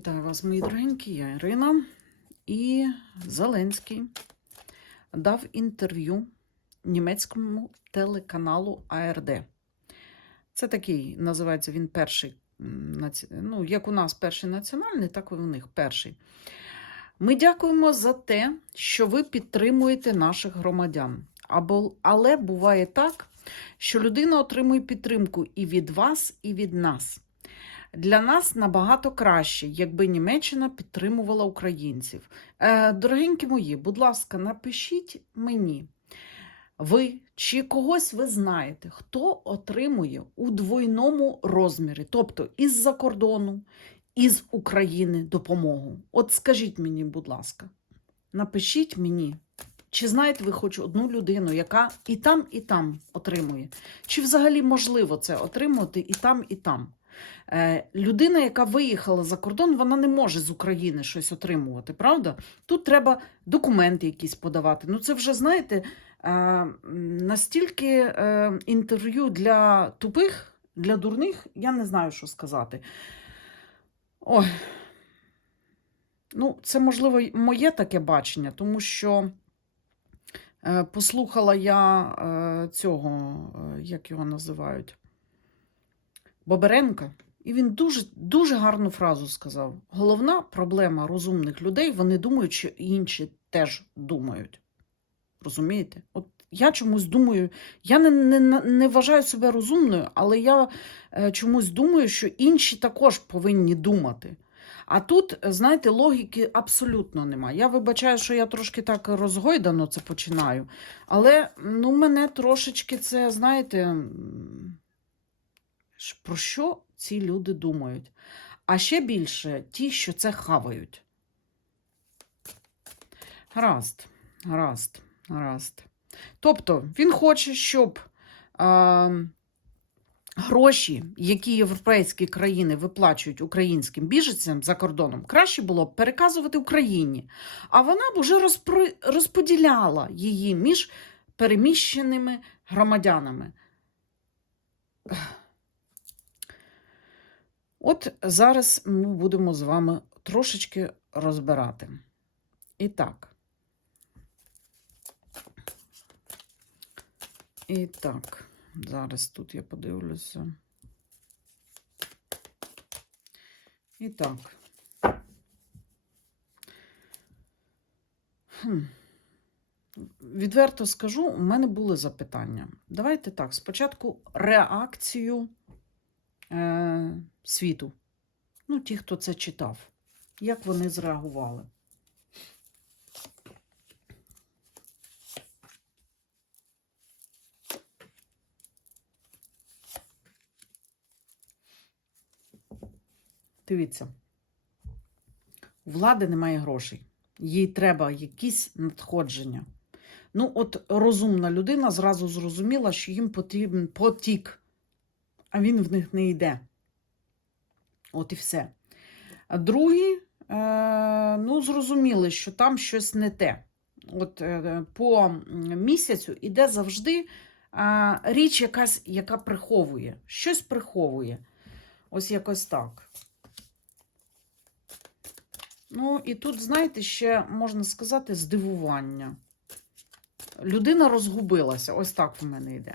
Вітаю вас, мої дорогенькі, я Ірина. І Зеленський дав інтерв'ю німецькому телеканалу АРД. Це такий, називається він перший, ну, як у нас перший національний, так і у них перший. Ми дякуємо за те, що ви підтримуєте наших громадян. Або, але буває так, що людина отримує підтримку і від вас, і від нас. Для нас набагато краще, якби Німеччина підтримувала українців. Е, дорогенькі мої, будь ласка, напишіть мені, ви чи когось ви знаєте, хто отримує у двойному розмірі, тобто із-за кордону, із України допомогу. От скажіть мені, будь ласка, напишіть мені. Чи знаєте ви хоч одну людину, яка і там, і там отримує? Чи взагалі можливо це отримувати і там, і там? Е, людина, яка виїхала за кордон, вона не може з України щось отримувати, правда? Тут треба документи якісь подавати. Ну, це вже, знаєте, е, настільки е, інтерв'ю для тупих, для дурних, я не знаю, що сказати. Ой. Ну, це, можливо, моє таке бачення, тому що послухала я е, цього, е, як його називають, Боберенка. І він дуже, дуже гарну фразу сказав. Головна проблема розумних людей, вони думають, що інші теж думають. Розумієте? От я чомусь думаю, я не, не, не вважаю себе розумною, але я е, чомусь думаю, що інші також повинні думати. А тут, знаєте, логіки абсолютно немає. Я вибачаю, що я трошки так розгойдано це починаю, але ну, мене трошечки це, знаєте, про що ці люди думають? А ще більше ті, що це хавають. Гаразд, гаразд, гаразд. Тобто він хоче, щоб гроші, які європейські країни виплачують українським біженцям за кордоном, краще було б переказувати Україні. А вона б уже розпри- розподіляла її між переміщеними громадянами. От зараз ми будемо з вами трошечки розбирати. І так. І так, зараз тут я подивлюся. І так. Хм. Відверто скажу, у мене були запитання. Давайте так, спочатку реакцію е, світу. Ну, ті, хто це читав. Як вони зреагували? Дивіться, у влади немає грошей. Їй треба якісь надходження. Ну, от розумна людина зразу зрозуміла, що їм потрібен потік, а він в них не йде. От і все. А другі, е, ну, зрозуміли, що там щось не те. От е, по місяцю іде завжди е, річ якась, яка приховує. Щось приховує. Ось якось так. Ну, і тут, знаєте, ще можна сказати, здивування. Людина розгубилася. Ось так в мене йде.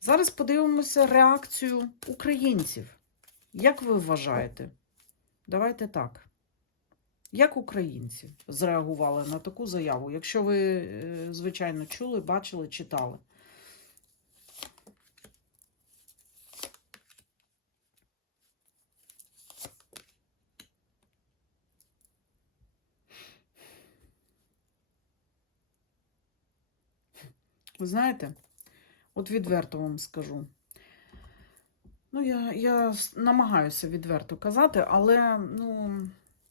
Зараз подивимося реакцію українців. Як ви вважаєте? Давайте так. Як українці зреагували на таку заяву? Якщо ви, е, звичайно, чули, бачили, читали. Ви знаєте, от відверто вам скажу. Ну, я, я намагаюся відверто казати, але ну,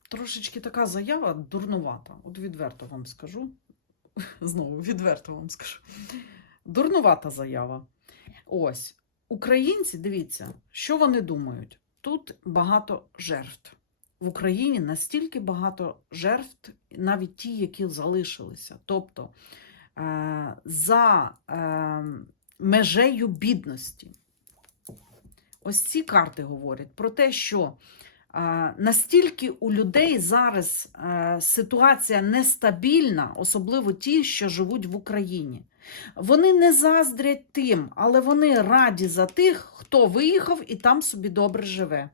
трошечки така заява дурнувата. От відверто вам скажу. Знову відверто вам скажу. Дурнувата заява. Ось. Українці, дивіться, що вони думають? Тут багато жертв. В Україні настільки багато жертв, навіть ті, які залишилися. Тобто за е, межею бідності. Ось ці карти говорять про те, що Настільки у людей зараз е, ситуація нестабільна, особливо ті, що живуть в Україні. Вони не заздрять тим, але вони раді за тих, хто виїхав і там собі добре живе.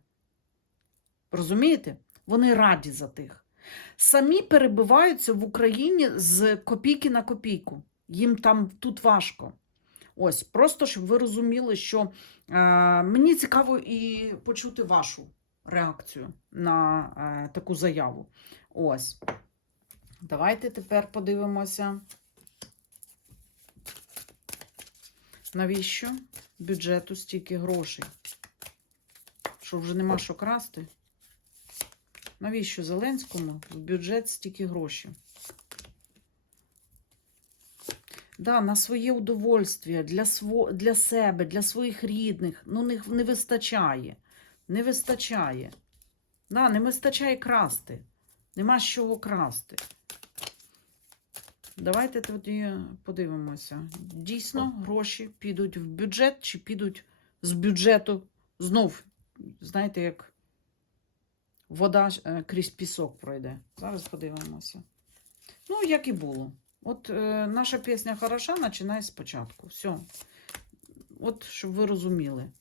Розумієте? Вони раді за тих. Самі перебиваються в Україні з копійки на копійку. Їм там тут важко. Ось, просто щоб ви розуміли, що е, мені цікаво і почути вашу реакцію на е, таку заяву. Ось. Давайте тепер подивимося. Навіщо бюджету стільки грошей? Що вже нема що красти? Навіщо Зеленському в бюджет стільки грошей? Да, на своє удовольствие, для, сво, для себе, для своїх рідних. Ну, не, не вистачає. Не вистачає. Да, не вистачає красти. Нема з чого красти. Давайте тоді подивимося. Дійсно, гроші підуть в бюджет чи підуть з бюджету знов, знаєте, як вода е, крізь пісок пройде. Зараз подивимося. Ну, як і було. От е, наша пісня хороша, починає спочатку. Все. От, щоб ви розуміли.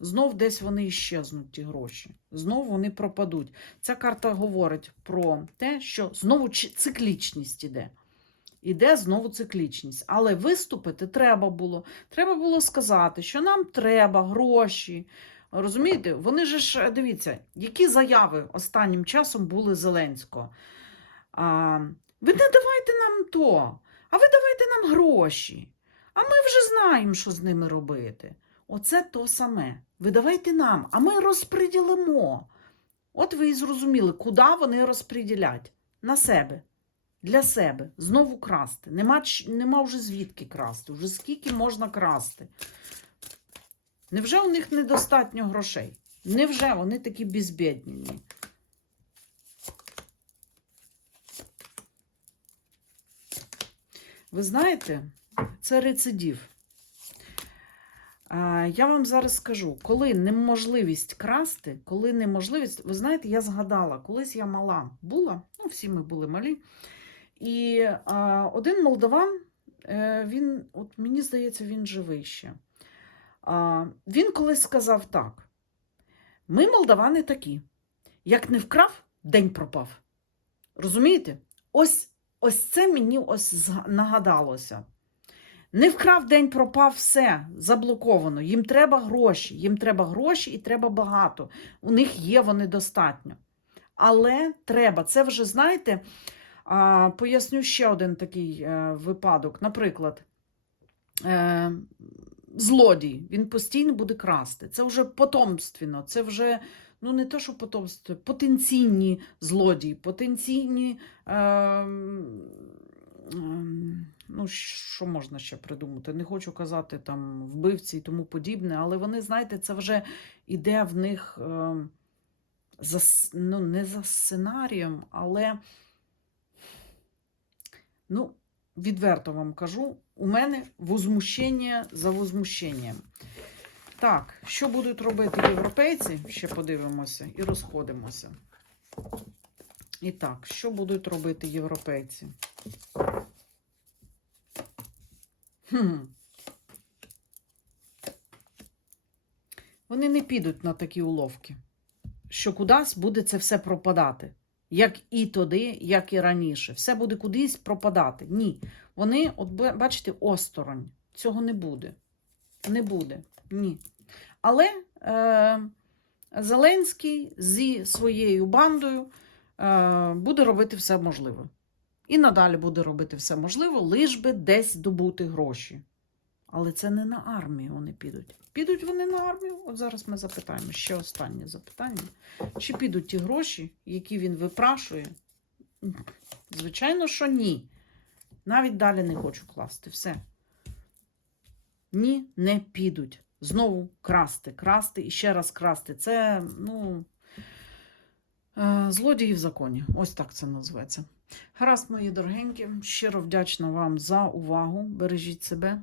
Знов десь вони іщезнуть, ті гроші. Знов вони пропадуть. Ця карта говорить про те, що знову циклічність іде. Іде знову циклічність. Але виступити треба було. Треба було сказати, що нам треба гроші. Розумієте, вони ж, дивіться, які заяви останнім часом були Зеленського. А, ви не давайте нам то, а ви давайте нам гроші. А ми вже знаємо, що з ними робити. Оце то саме. Ви давайте нам, а ми розподілимо. От ви і зрозуміли, куди вони розподілять. На себе. Для себе. Знову красти. Нема, нема вже звідки красти. Вже скільки можна красти. Невже у них недостатньо грошей? Невже вони такі безбідні? Ви знаєте, це рецидив. А, Я вам зараз скажу, коли неможливість красти, коли неможливість, ви знаєте, я згадала, колись я мала була, ну всі ми були малі. І один молдаван, е, він, от мені здається, він живий ще. Він колись сказав так: ми, молдавани, такі, як не вкрав, день пропав. Розумієте? Ось, ось це мені ось нагадалося. Не вкрав день пропав все заблоковано. Їм треба гроші. Їм треба гроші і треба багато. У них є вони достатньо. Але треба. Це вже, знаєте, поясню ще один такий е, випадок. Наприклад, е, злодій, він постійно буде красти. Це вже потомственно, це вже. Ну, не те, що потомство, потенційні злодії, потенційні. Е, ну, що можна ще придумати? Не хочу казати там вбивці і тому подібне, але вони, знаєте, це вже іде в них е, за, ну, не за сценарієм, але ну, відверто вам кажу, у мене возмущення за возмущенням. Так, що будуть робити європейці? Ще подивимося і розходимося. І так, що будуть робити європейці? Хм. Вони не підуть на такі уловки, що кудись буде це все пропадати. Як і тоді, як і раніше. Все буде кудись пропадати. Ні. Вони, от бачите, осторонь. Цього не буде. Не буде. Ні. Але е, Зеленський зі своєю бандою е, буде робити все можливе. І надалі буде робити все можливе, лиш би десь добути гроші. Але це не на армію вони підуть. Підуть вони на армію? От зараз ми запитаємо ще останнє запитання. Чи підуть ті гроші, які він випрашує? Звичайно, що ні. Навіть далі не хочу класти. Все. Ні, не підуть. Знову красти, красти і ще раз красти. Це, ну, е, злодії в законі. Ось так це називається. Гаразд, мої дорогенькі, щиро вдячна вам за увагу. Бережіть себе